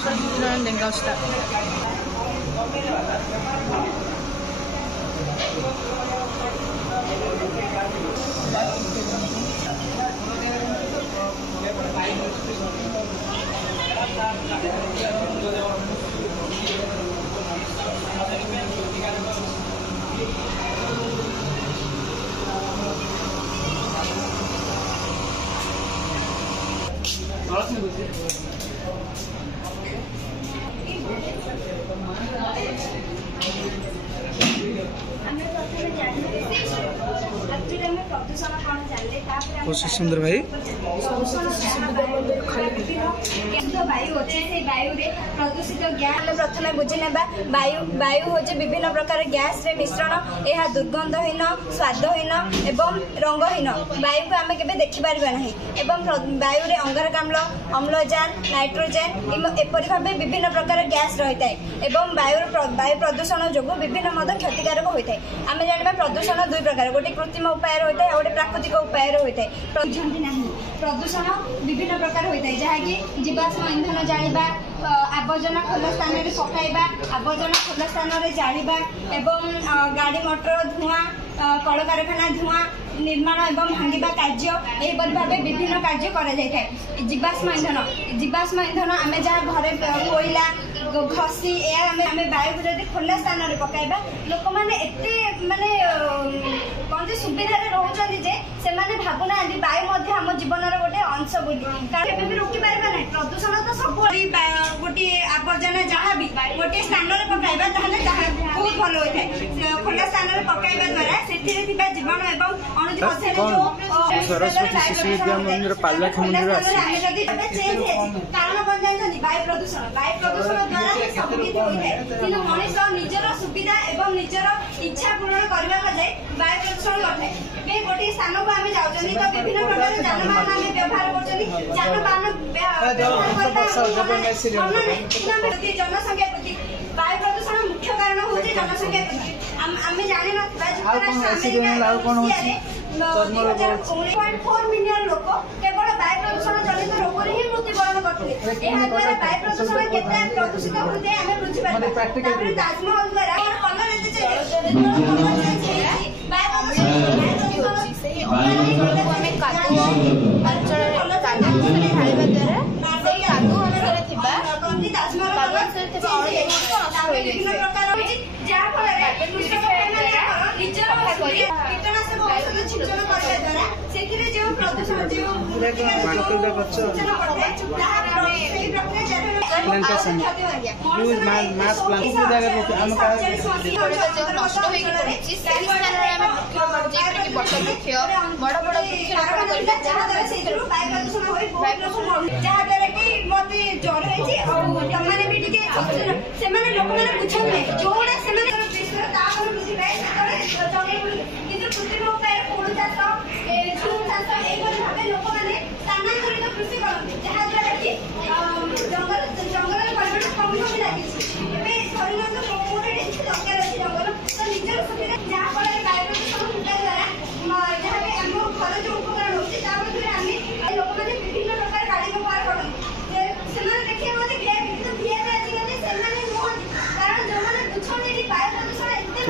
डेंगा सुंदर भाई वायु अच्छे से वायु प्रदूषित गैस प्रथम बुझी ना वायु हूँ विभिन्न प्रकार गैस रे मिश्रण यह दुर्गंधहीन स्वादहीन एवं रंगहीन वायु को आम के देखिपर ना वायु रे अंगारकाम्ल अम्लजान नाइट्रोजेन एपरी भाव विभिन्न प्रकार गैस रही है वायु प्रदूषण जो विभिन्न मत क्षतिकारक होता है। आम जाना प्रदूषण दुई प्रकार गोटे कृत्रिम उपाय होता है गोटे प्राकृतिक उपाय होता है। प्रदूषण विभिन्न प्रकार होता है जहाँकि जीवाश्म इंधन जाना आवर्जना खोला स्थान में पकाइबा आवर्जना खोला स्थान में जाना एवं गाड़ी मोटर धुआं कल कारखाना धुआं निर्माण एवं भांगा कार्य यहपरि भाव विभिन्न कार्य कर जीवाश्म इंधन आम जहाँ घरे कोईला घसी वायु को जब खोला स्थान में पकाइबा लोक मैंने एत माने कौन सुविधा रोचे से भावुना वायु आम जीवन गोटे अंश बोली भी रोकी पार ना प्रदूषण तो सब गोटे आवर्जना जहाँ भी गोटे स्थान में पकाइबा बहुत भल होता है खोला स्थान में पकाइबा द्वारा से जीवन एवं सरस्वती शिशु विद्या मंदिर पालाखी मंदिर कारण कौन जानते वायु प्रदूषण द्वारा सब किसी होता है कि मनीष निजर सुविधा एवं निजर इच्छा पूरण करने बजाय वायु प्रदूषण करते गोटे स्थान को आम जाऊँ तो विभिन्न प्रकार जानवाहन आम व्यवहार कर जानवाहन जनसंख्या वृद्धि वायु प्रदूषण मुख्य कारण हूँ जनसंख्या वृद्धि आम जानी ना4 मिलियन लोक केवल वायु प्रदूषण जनित रोग ही मृत्युवरण करते वायु प्रदूषण केते प्रदूषित होते आम बुझीपार ताजमहल द्वारा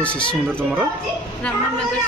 ज्वर शिशु सुंदर तुम रामनगर